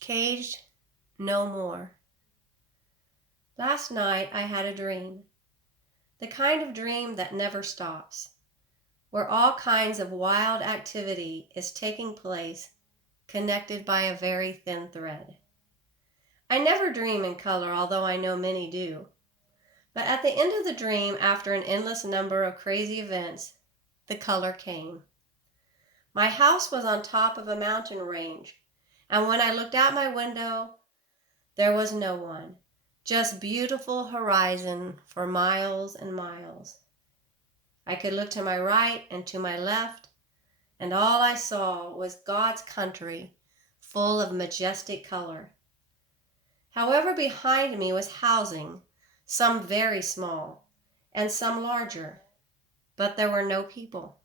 Caged no more. Last night I had a dream, the kind of dream that never stops, where all kinds of wild activity is taking place, connected by a very thin thread. I never dream in color, although I know many do. But at the end of the dream, after an endless number of crazy events, the color came. My house was on top of a mountain range, and when I looked out my window, there was no one, just beautiful horizon for miles and miles. I could look to my right and to my left, and all I saw was God's country full of majestic color. However, behind me was housing, some very small and some larger, but there were no people.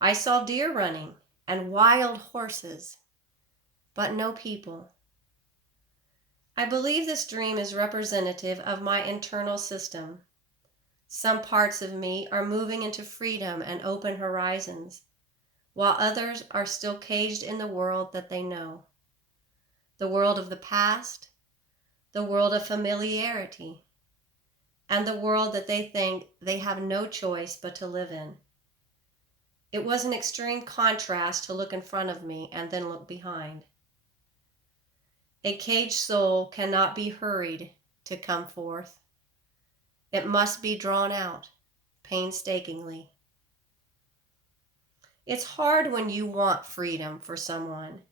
I saw deer running and wild horses, but no people. I believe this dream is representative of my internal system. Some parts of me are moving into freedom and open horizons, while others are still caged in the world that they know. The world of the past, the world of familiarity, and the world that they think they have no choice but to live in. It was an extreme contrast to look in front of me and then look behind. A caged soul cannot be hurried to come forth. It must be drawn out painstakingly. It's hard when you want freedom for someone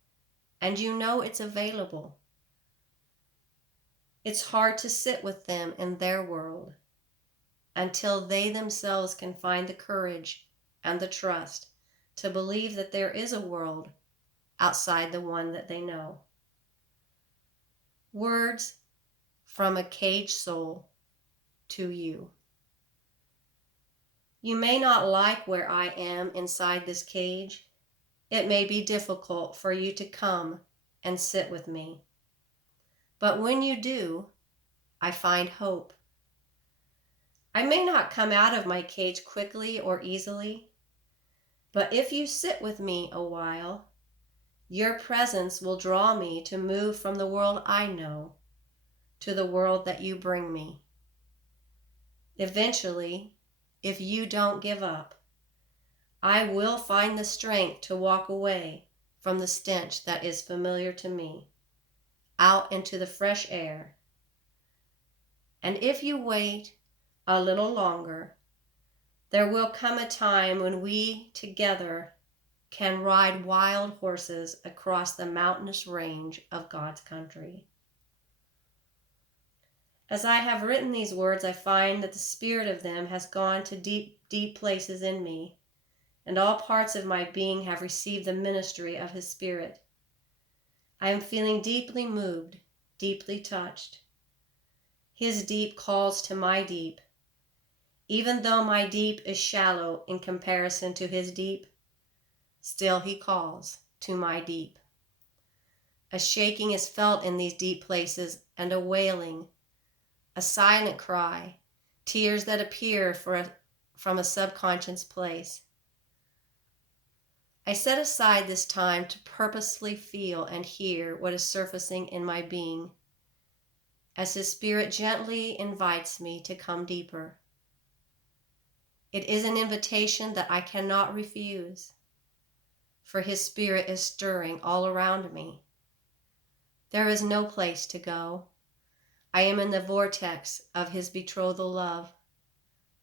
and you know it's available. It's hard to sit with them in their world until they themselves can find the courage and the trust to believe that there is a world outside the one that they know. Words from a caged soul to you. You may not like where I am inside this cage. It may be difficult for you to come and sit with me. But when you do, I find hope. I may not come out of my cage quickly or easily, but if you sit with me a while, your presence will draw me to move from the world I know to the world that you bring me. Eventually, if you don't give up, I will find the strength to walk away from the stench that is familiar to me, out into the fresh air. And if you wait a little longer, there will come a time when we together can ride wild horses across the mountainous range of God's country. As I have written these words, I find that the spirit of them has gone to deep, deep places in me, and all parts of my being have received the ministry of His Spirit. I am feeling deeply moved, deeply touched. His deep calls to my deep. Even though my deep is shallow in comparison to His deep, still He calls to my deep. A shaking is felt in these deep places, and a wailing, a silent cry, tears that appear from a subconscious place. I set aside this time to purposely feel and hear what is surfacing in my being, as His Spirit gently invites me to come deeper. It is an invitation that I cannot refuse, for His Spirit is stirring all around me. There is no place to go. I am in the vortex of His betrothal love,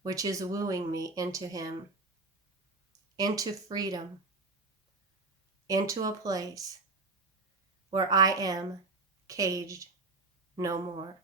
which is wooing me into Him, into freedom, into a place where I am caged no more.